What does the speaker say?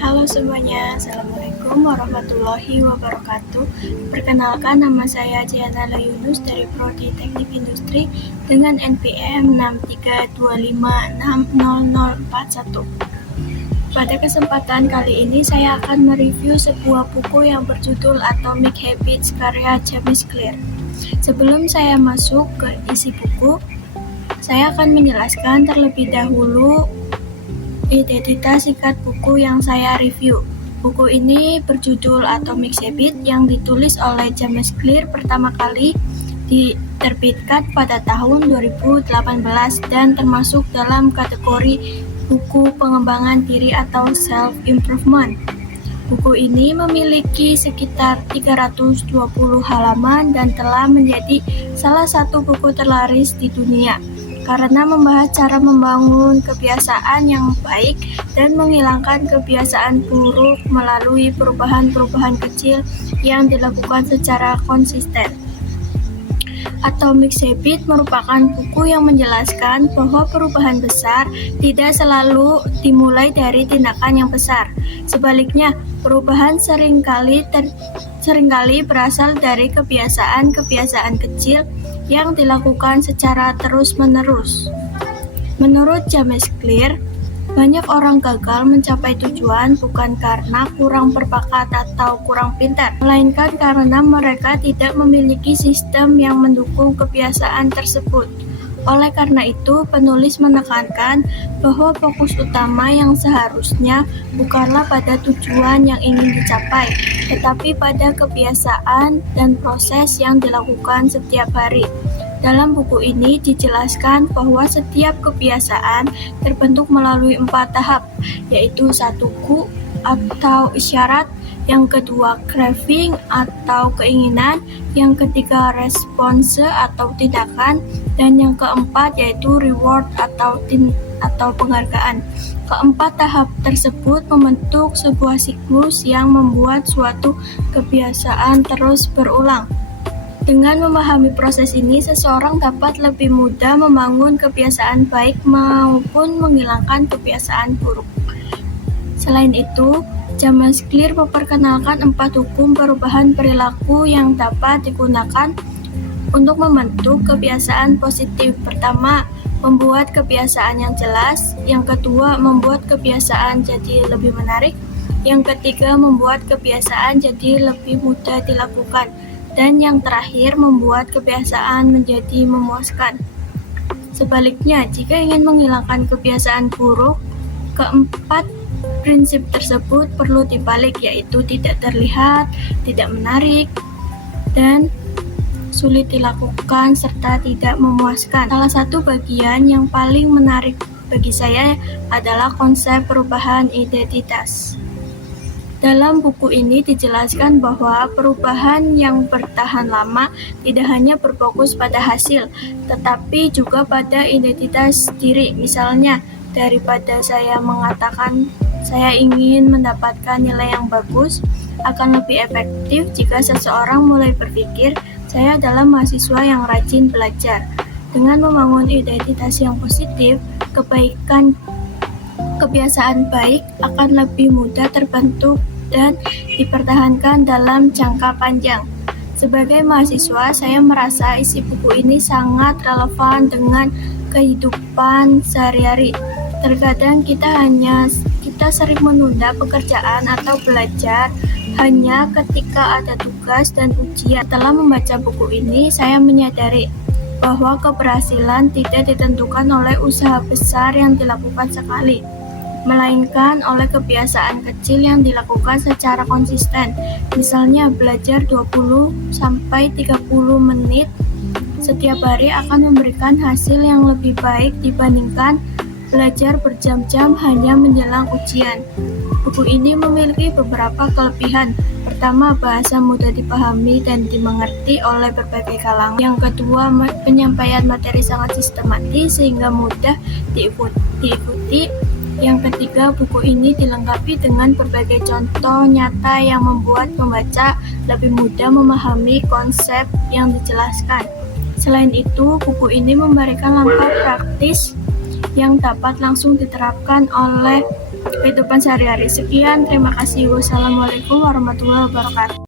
Halo semuanya, Assalamualaikum warahmatullahi wabarakatuh. Perkenalkan, nama saya Jiana Yunus dari Prodi Teknik Industri dengan NPM 632560041. Pada kesempatan kali ini saya akan mereview sebuah buku yang berjudul Atomic Habits karya James Clear. Sebelum saya masuk ke isi buku, saya akan menjelaskan terlebih dahulu identitas singkat buku yang saya review. Buku ini berjudul Atomic Habits yang ditulis oleh James Clear pertama kali diterbitkan pada tahun 2018 dan termasuk dalam kategori buku pengembangan diri atau self-improvement. Buku ini memiliki sekitar 320 halaman dan telah menjadi salah satu buku terlaris di dunia karena membahas cara membangun kebiasaan yang baik dan menghilangkan kebiasaan buruk melalui perubahan-perubahan kecil yang dilakukan secara konsisten. Atomic Habits merupakan buku yang menjelaskan bahwa perubahan besar tidak selalu dimulai dari tindakan yang besar. Sebaliknya, perubahan seringkali berasal dari kebiasaan-kebiasaan kecil yang dilakukan secara terus-menerus. Menurut James Clear, banyak orang gagal mencapai tujuan bukan karena kurang berbakat atau kurang pintar, melainkan karena mereka tidak memiliki sistem yang mendukung kebiasaan tersebut. Oleh karena itu, penulis menekankan bahwa fokus utama yang seharusnya bukanlah pada tujuan yang ingin dicapai, tetapi pada kebiasaan dan proses yang dilakukan setiap hari. Dalam buku ini dijelaskan bahwa setiap kebiasaan terbentuk melalui 4 tahap, yaitu 1. Cue atau isyarat, yang kedua craving atau keinginan, yang ketiga response atau tindakan, dan yang keempat yaitu reward atau penghargaan. Keempat tahap tersebut membentuk sebuah siklus yang membuat suatu kebiasaan terus berulang. Dengan memahami proses ini, seseorang dapat lebih mudah membangun kebiasaan baik maupun menghilangkan kebiasaan buruk. Selain itu, James Clear memperkenalkan 4 hukum perubahan perilaku yang dapat digunakan untuk membentuk kebiasaan positif. Pertama, membuat kebiasaan yang jelas. Yang kedua, membuat kebiasaan jadi lebih menarik. Yang ketiga, membuat kebiasaan jadi lebih mudah dilakukan. Dan yang terakhir, membuat kebiasaan menjadi memuaskan. Sebaliknya, jika ingin menghilangkan kebiasaan buruk, keempat prinsip tersebut perlu dibalik, yaitu tidak terlihat, tidak menarik, dan sulit dilakukan, serta tidak memuaskan. Salah satu bagian yang paling menarik bagi saya adalah konsep perubahan identitas. Dalam buku ini dijelaskan bahwa perubahan yang bertahan lama tidak hanya berfokus pada hasil, tetapi juga pada identitas diri. Misalnya, daripada saya mengatakan saya ingin mendapatkan nilai yang bagus, akan lebih efektif jika seseorang mulai berpikir, saya adalah mahasiswa yang rajin belajar. Dengan membangun identitas yang positif, kebiasaan baik akan lebih mudah terbentuk dan dipertahankan dalam jangka panjang. Sebagai mahasiswa, saya merasa isi buku ini sangat relevan dengan kehidupan sehari-hari. Terkadang kita sering menunda pekerjaan atau belajar hanya ketika ada tugas dan ujian. Setelah membaca buku ini, saya menyadari bahwa keberhasilan tidak ditentukan oleh usaha besar yang dilakukan sekali, melainkan oleh kebiasaan kecil yang dilakukan secara konsisten. Misalnya, belajar 20-30 menit setiap hari akan memberikan hasil yang lebih baik dibandingkan belajar berjam-jam hanya menjelang ujian. Buku ini memiliki beberapa kelebihan. Pertama, bahasa mudah dipahami dan dimengerti oleh berbagai kalangan. Yang kedua, penyampaian materi sangat sistematis sehingga mudah diikuti. Yang ketiga, buku ini dilengkapi dengan berbagai contoh nyata yang membuat pembaca lebih mudah memahami konsep yang dijelaskan. Selain itu, buku ini memberikan langkah praktis yang dapat langsung diterapkan oleh kehidupan sehari-hari. Sekian, terima kasih. Wassalamualaikum warahmatullahi wabarakatuh.